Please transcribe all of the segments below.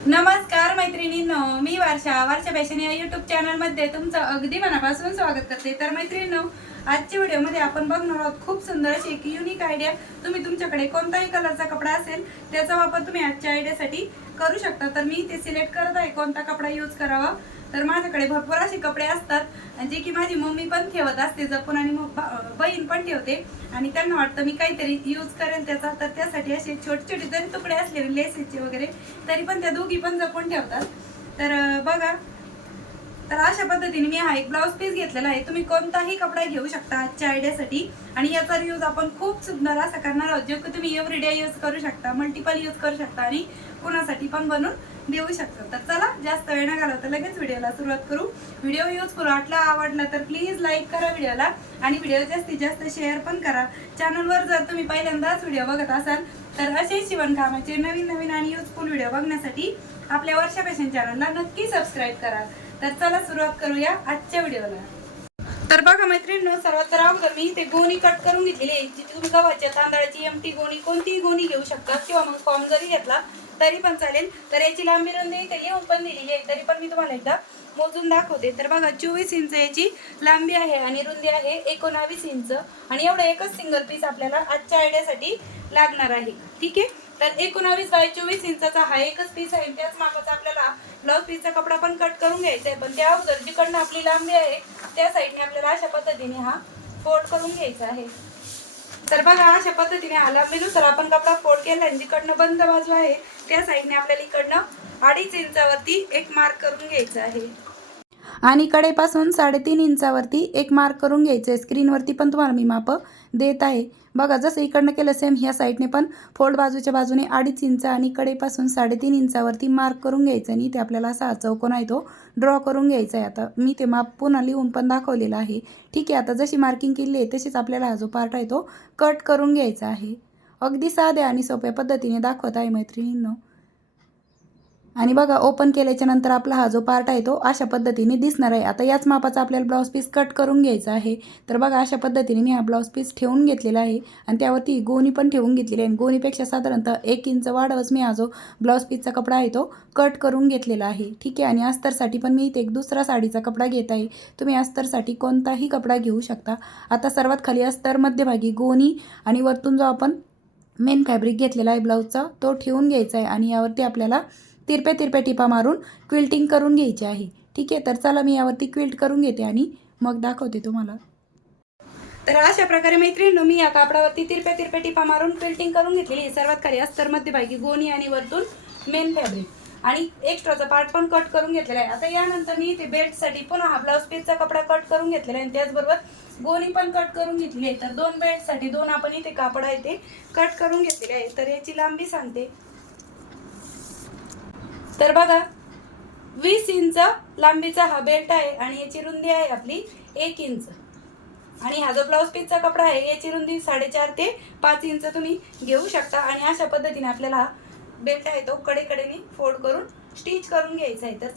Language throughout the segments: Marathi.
नमस्कार मैत्रिणींनो मी वर्षा. वर्षा फॅशन या युट्यूब चॅनलमध्ये तुमचं अगदी मनापासून स्वागत करते. तर मैत्रिणींनो आजच्या व्हिडिओमध्ये आपण बघणार आहोत खूप सुंदर अशी एक युनिक आयडिया तुम्ही तुमच्याकडे कोणताही कलरचा कपडा असेल त्याचा वापर तुम्ही आजच्या आयडियासाठी करू शकता. तर मी ते सिलेक्ट करत आहे कोणता कपडा यूज करावा. तर माझ्याकडे भरपूर असे कपडे असतात. जे की माझी मम्मी पण ठेवत असते जपून आणि मग बहीण पण ठेवते. आणि त्यांना वाटतं मी काहीतरी यूज करेल त्याचा. तर त्यासाठी असे छोटे छोटे जरी तुकडे असले लेसेसचे वगैरे तरी पण त्या दोघी पण जपून ठेवतात. तर बघा. तर अशा पद्धतीने मी हा एक ब्लाऊज पीस घेतलेला आहे. तुम्ही कोणताही कपडा घेऊ शकता आजच्या आयडियासाठी. आणि याचा यूज आपण खूप सुंदर असा करणार आहोत जे की तुम्ही एव्हरीडे यूज करू शकता मल्टिपल यूज करू शकता आणि कुणासाठी पण बनवून देऊ शकतो. तर चला जास्त वेळ न घालवता लगेच व्हिडिओला सुरुवात करू. व्हिडिओ यूजफुल वाटला आवडला तर प्लीज लाईक करा व्हिडिओला आणि व्हिडिओ जास्तीत जास्त शेअर पण करा. चॅनलवर जर तुम्ही पहिल्यांदाच व्हिडिओ बघत असाल तर असे शिवणकामाचे नवीन नवीन आणि युजफुल व्हिडिओ बघण्यासाठी आपल्या वर्षा फॅशन चॅनलला नक्की सबस्क्राईब करा. तर चला सुरुवात करूया आजच्या व्हिडिओला. तर बघा मैत्रिणींनो सर्वात तर अगोदर मी ते गोणी कट करून घेतलेली आहे. जी तुम्ही गव्हाच्या तांदळाची एमटी गोणी कोणतीही गोणी घेऊ शकता किंवा मग फॉर्म जरी घेतला तरी पण चालेल. तर याची लांबी रुंदी इथे लिहून पण दिलेली आहे. तरी पण मी तुम्हाला एकदा मोजून दाखवते. तर बघा चोवीस इंच याची लांबी आहे आणि रुंदी आहे एकोणावीस इंच. आणि एवढं एकच सिंगल पीस आपल्याला आजच्या आयडियासाठी लागणार आहे. ठीक आहे? तर एकोणावीस बाय चोवीस इंचाचा हा एकच पीस आहे. त्याच मापाचा आपल्याला ब्लाऊज पीसचा कपडा पण कट करून घ्यायचा आहे. पण त्या अगोदर जिकडनं आपली लांबी आहे त्या साईडने आपल्याला अशा पद्धतीने हा फोल्ड करून घ्यायचा आहे. तर बघा अशा पद्धतीने हा लांबीनुसार आपण कपडा फोल्ड केला आणि जिकडनं बंद बाजू आहे त्या साईडने आपल्याला इकडनं अडीच इंचावरती एक मार्क करून घ्यायचा आहे. आणि कडेपासून साडेतीन इंचावरती एक मार्क करून घ्यायचं आहे. स्क्रीनवरती पण तुम्हाला मी माप देत आहे. बघा जसं इकडनं केलं सेम ह्या साईडने पण फोल्ड बाजूच्या बाजूने अडीच इंच आणि कडेपासून साडेतीन इंचावरती मार्क करून घ्यायचं आणि ते आपल्याला असा हा चौकोन आहे तो ड्रॉ करून घ्यायचा आहे. आता मी ते माप पुन्हा लिहून पण दाखवलेलं आहे. ठीक आहे आता जशी मार्किंग केली आहे तशीच आपल्याला हा जो पार्ट आहे तो कट करून घ्यायचा आहे. अगदी साध्या आणि सोप्या पद्धतीने दाखवत आहे मैत्रिणींनो. आणि बघा ओपन केल्याच्यानंतर आपला हा जो पार्ट आहे तो अशा पद्धतीने दिसणार आहे. आता याच मापाचा आपल्याला ब्लाऊज पीस कट करून घ्यायचा आहे. तर बघा अशा पद्धतीने मी हा ब्लाऊज पीस ठेवून घेतलेला आहे. आणि त्यावरती गोणी पण ठेवून घेतलेली आहे. आणि गोणीपेक्षा साधारणतः एक इंच वाढवच मी हा जो ब्लाऊज पीसचा कपडा आहे तो कट करून घेतलेला आहे. ठीक आहे? आणि अस्तरसाठी पण मी इथे एक दुसरा साडीचा कपडा घेत आहे. तुम्ही अस्तरसाठी कोणताही कपडा घेऊ शकता. आता सर्वात खाली अस्तर मध्यभागी गोणी आणि वरतून जो आपण मेन फॅब्रिक घेतलेला आहे ब्लाऊजचा तो ठेवून घ्यायचा आहे. आणि यावरती आपल्याला तिरपे तिरपे टिपा मारून क्विल्टिंग करून घ्यायची आहे. ठीक आहे तर चला मी यावरती क्विल्ट करून घेते आणि मग दाखवते तुम्हाला. तर अशा प्रकारे मैत्रिणी मी या कापडावरती तिरपे तिरपे टिपा मारून क्विल्टिंग करून घेतलेली आहे. सर्वात खाली अस्तर मध्यभागी गोणी आणि वरतून मेन फॅब्रिक. आणि एक्स्ट्राचा पार्ट पण कट करून घेतलेला आहे. आता यानंतर मी ते बेल्टसाठी पुन्हा हा ब्लाऊज पीसचा कपडा कट करून घेतलेला आहे आणि त्याचबरोबर गोणी पण कट करून घेतली आहे. तर दोन बेल्टसाठी दोन आपण इथे कापड आहे ते कट करून घेतलेले आहे. तर याची लांबी सांगते. तर बघा वीस इंच लांबीचा हा बेल्ट आहे आणि याची रुंदी आहे आपली एक इंच. आणि हा जो ब्लाऊज पीसचा कपडा आहे याची रुंदी साडेचार ते पाच इंच तुम्ही घेऊ शकता. आणि अशा पद्धतीने आपल्याला हा बेल्ट आहे तो कडेकडेने फोल्ड करून स्टिच करून घ्यायचा आहे. तर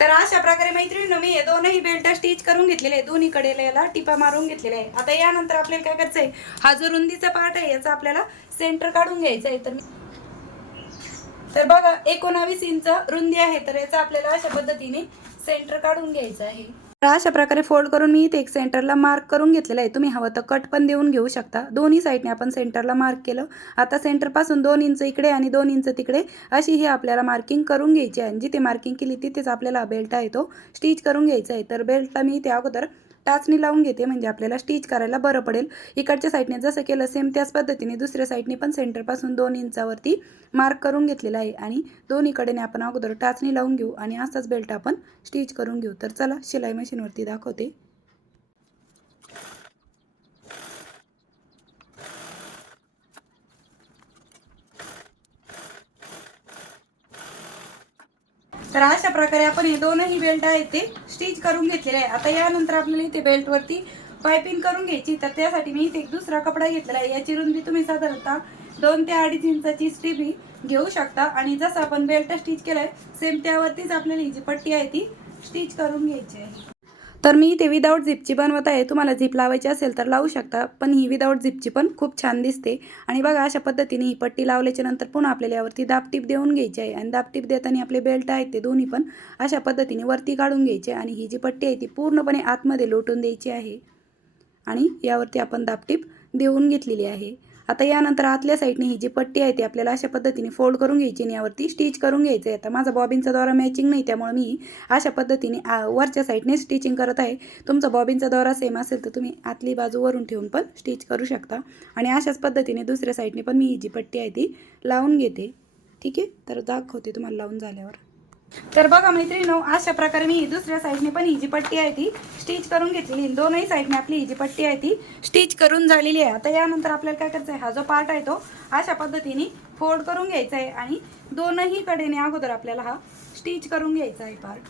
तर अशा प्रकारे मैत्रिणीनं मी हे दोनही बेल्ट स्टिच करून घेतलेले आहे दोन्ही कडेला याला टिपा मारून घेतलेले आहे आता यानंतर आपल्याला काय करायचं आहे हा जो रुंदीचा पार्ट आहे याचा आपल्याला सेंटर काढून घ्यायचा आहे. तर मी तर बघा एकोणावीस इंच रुंदी आहे तर याचा आपल्याला अशा पद्धतीने सेंटर काढून घ्यायचं आहे. तर अशा प्रकारे फोल्ड करून मी इथे एक सेंटरला मार्क करून घेतलेलं आहे. तुम्ही हवं तर कट पण देऊन घेऊ शकता. दोन्ही साईडने आपण सेंटरला मार्क केलं. आता सेंटरपासून दोन इंच इकडे आणि दोन इंच तिकडे अशी ही आपल्याला मार्किंग करून घ्यायची आहे. आणि जिथे मार्किंग केली तिथेच आपल्याला बेल्ट आहे तो स्टिच करून घ्यायचा आहे. तर बेल्टला मी इथे अगोदर टाचणी लावून घेते म्हणजे आपल्याला स्टिच करायला बरं पडेल. इकडच्या साईडने जसं केलं सेम त्याच पद्धतीने दुसऱ्या साईडने पण सेंटरपासून दोन इंचावरती मार्क करून घेतलेला आहे. आणि दोन्हीकडेने आपण अगोदर टाचणी लावून घेऊ आणि असाच बेल्ट आपण स्टिच करून घेऊ. तर चला शिलाई मशीनवरती दाखवते. तर अशा प्रकारे आपण हे दोनही बेल्ट आहेत ते स्टिच करून घेतलेले आहे आता यानंतर आपल्याला इथे बेल्टवरती पायपिंग करून घ्यायची. तर त्यासाठी मी इथे एक दुसरा कपडा घेतलेला आहे. याची रुंदी तुम्ही साधारणतः दोन ते अडीच इंचाची स्ट्रीप ही घेऊ शकता. आणि जसं आपण बेल्ट स्टिच केलाय सेम त्यावरतीच आपल्याला ही जी पट्टी आहे ती स्टिच करून घ्यायची आहे. तर मी इथे विदाऊट झिपची बनवत आहे. तुम्हाला झिप लावायची असेल तर लावू शकता पण ही विदाऊट झिपची पण खूप छान दिसते. आणि बघा अशा पद्धतीने ही पट्टी लावल्याच्या नंतर पुन्हा आपल्याला यावरती दाबटीप देऊन घ्यायची आहे. आणि दाबटीप देताना आपले बेल्ट आहेत ते दोन्ही पण अशा पद्धतीने वरती काढून घ्यायचे आणि ही जी पट्टी आहे ती पूर्णपणे आतमध्ये लोटून द्यायची आहे. आणि यावरती आपण दाबटीप देऊन घेतलेली आहे. आता यानंतर आतल्या साईडने ही जी पट्टी आहे ती आपल्याला अशा पद्धतीने फोल्ड करून घ्यायची आणि यावरती स्टिच करून घ्यायचं आहे आता माझा बॉबिनचा दौरा मॅचिंग नाही त्यामुळे मी अशा पद्धतीने आ, वरच्या साईडने स्टिचिंग करत आहे. तुमचा बॉबिनचा दौरा सेम असेल तर तुम्ही आतली बाजू वरून ठेवून पण स्टिच करू शकता. आणि अशाच पद्धतीने दुसऱ्या साईडने पण मी ही जी पट्टी आहे ती लावून घेते. ठीक आहे? तर दाखवते तुम्हाला लावून झाल्यावर. तर बघा मैत्रिणी अशा प्रकारे मी दुसऱ्या साईडने पण ही जी पट्टी आहे ती. स्टिच करून घेतलेली दोनही साईडने आपली ही जी पट्टी आहे ती. स्टिच करून झालेली आहे. आता यानंतर आपल्याला काय करायचं आहे हा जो पार्ट आहे तो अशा पद्धतीने फोल्ड करून घ्यायचा आहे आणि दोनही कडेने अगोदर आपल्याला हा स्टिच करून घ्यायचा आहे पार्ट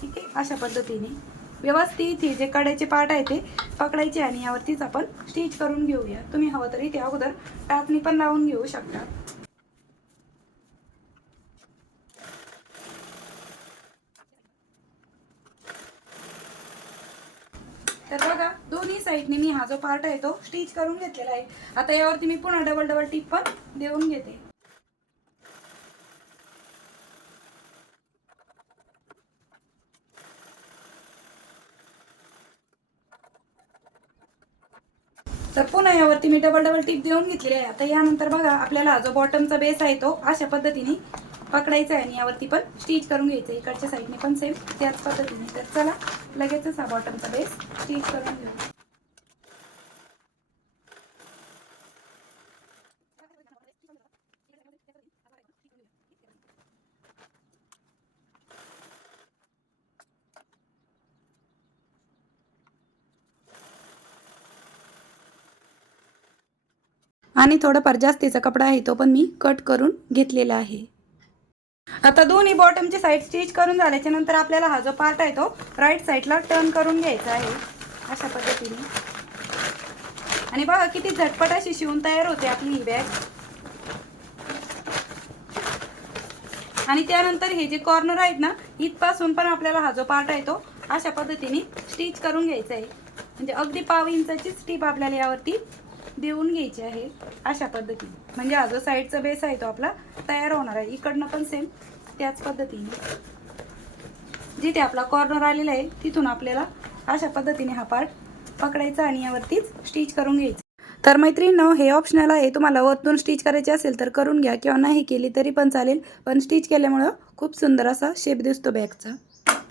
ठीक आहे? अशा पद्धतीने. व्यवस्थित हे जे कडेचे पार्ट आहे ते पकडायचे आणि यावरतीच आपण स्टिच करून घेऊया. तुम्ही हवं तर इथे अगोदर टाचणी पण लावून घेऊ शकता. तर बघा दोन्ही साईडने मी हा जो पार्ट आहे तो स्टिच करून घेतलेला आहे. आता यावरती मी पुन्हा डबल डबल टिप पण देऊन घेते. तर पुन्हा यावरती मी डबल डबल टिप देऊन घेतलेली आहे. आता यानंतर बघा आपल्याला जो बॉटमचा बेस आहे तो अशा पद्धतीने पकडायचं आहे आणि यावरती पण स्टिच करून घ्यायचं. आहे इकडच्या साईडने पण सेम त्याच पद्धतीने. तर चला लगेचच हा बॉटमचा बेस स्टिच करून घेऊ. आणि थोडंफार जास्तीचा कपडा आहे तो पण मी कट करून घेतलेला आहे. आता दोन्ही बॉटमची साईड स्टिच करून झाल्याच्यानंतर आपल्याला हा जो पार्ट आहे तो राईट साईडला टर्न करून घ्यायचा आहे. अशा पद्धतीने. आणि बघा किती झटपट अशी शिवून तयार होते आपली ही बॅग आणि त्यानंतर हे जे कॉर्नर आहेत ना इथपासून पण आपल्याला हा जो पार्ट आहे तो अशा पद्धतीने स्टिच करून घ्यायचा आहे. म्हणजे अगदी पाव इंचाची स्टिप आपल्याला यावरती देऊन घ्यायची आहे अशा पद्धतीने. म्हणजे हा जो साईडचा बेस आहे तो आपला तयार होणार आहे. इकडनं पण सेम त्याच पद्धतीने. जिथे आपला कॉर्नर आलेला आहे तिथून आपल्याला अशा पद्धतीने हा पार्ट पकडायचा आणि यावरतीच स्टिच करून घ्यायचं. तर मैत्रिणींनो हे ऑप्शनल आहे. तुम्हाला वरतून स्टिच करायचे असेल तर करून घ्या किंवा नाही केली तरी पण चालेल. पण स्टिच केल्यामुळं खूप सुंदर असा शेप दिसतो बॅगचा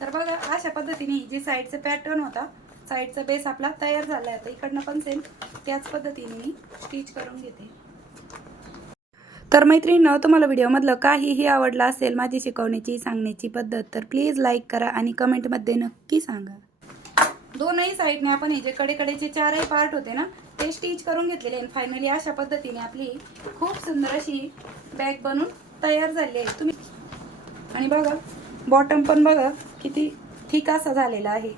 तर बघा अशा पद्धतीने जे साईडचा पॅटर्न होता साईडचा बेस आपला तयार झाला आहे आता इकडनं पण सेम त्याच पद्धतीने मी स्टिच करून घेते. तर मैत्रिणीनं तुम्हाला व्हिडिओमधलं काहीही आवडलं असेल माझी शिकवण्याची सांगण्याची पद्धत तर प्लीज लाईक करा आणि कमेंटमध्ये नक्की सांगा. दोनही साईडने आपण हे जे कडेकडेचे चारही पार्ट होते ना ते स्टिच करून घेतलेले आणि फायनली अशा पद्धतीने आपली खूप सुंदर अशी बॅग बनून तयार झाली आहे. तुम्ही आणि बघा बॉटम पण बघा किती थिक असा झालेला आहे.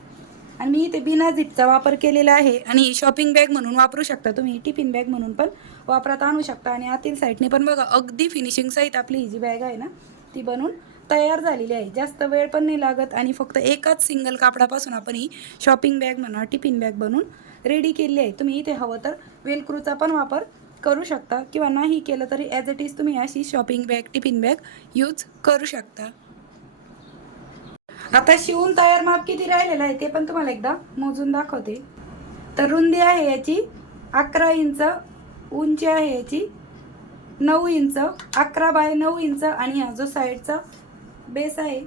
आणि मी इथे बिना झिपचा वापर केलेला आहे. आणि शॉपिंग बॅग म्हणून वापरू शकता तुम्ही. टिफिन बॅग म्हणून पण वापरात आणू शकता. आणि आतील साईडने पण बघा अगदी फिनिशिंग सहित आपली ही जी बॅग आहे ना ती बनून तयार झालेली आहे. जास्त वेळ पण नाही लागत आणि फक्त एकाच सिंगल कापडापासून आपण ही शॉपिंग बॅग म्हणा टिफिन बॅग बनवून रेडी केली आहे. तुम्ही इथे हवं तर वेलक्रूचा पण वापर करू शकता. किंवा नाही केलं तरी ॲज इट इज तुम्ही अशी shopping bag tiffin bag use करू शकता. आता शिवून तयार माप किती राहिलेलं आहे ते पण तुम्हाला एकदा मोजून दाखवते. तर रुंदी आहे याची अकरा इंच उंची आहे याची नऊ इंच अकरा बाय नऊ इंच आणि हा जो साईडचा बेस आहे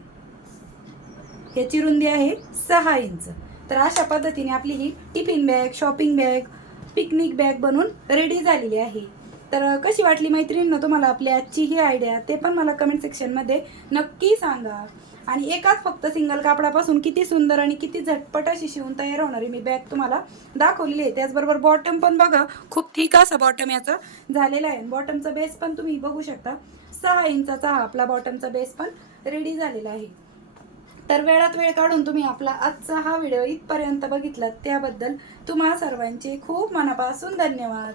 याची रुंदी आहे सहा इंच. तर अशा पद्धतीने आपली ही tiffin bag shopping bag picnic bag बनून रेडी झालेली आहे. तर कशी वाटली मैत्रिणींनो तुम्हाला आपली आजची ही आयडिया ते पण मला कमेंट सेक्शनमध्ये नक्की सांगा. आणि एकाच फक्त सिंगल कापडापासून किती सुंदर आणि किती झटपट अशी शिवून तयार होणारी मी बॅग तुम्हाला दाखवलेली आहे. त्याचबरोबर बॉटम पण बघा खूप ठीक असा बॉटम याचा झालेला आहे. बॉटमचा बेस पण तुम्ही बघू शकता. सहा इंचाचा हा आपला बॉटमचा बेस पण रेडी झालेला आहे. तर वेळात वेळ काढून तुम्ही आपला आजचा हा व्हिडिओ इथपर्यंत बघितला त्याबद्दल तुम्हा सर्वांचे खूप मनापासून धन्यवाद.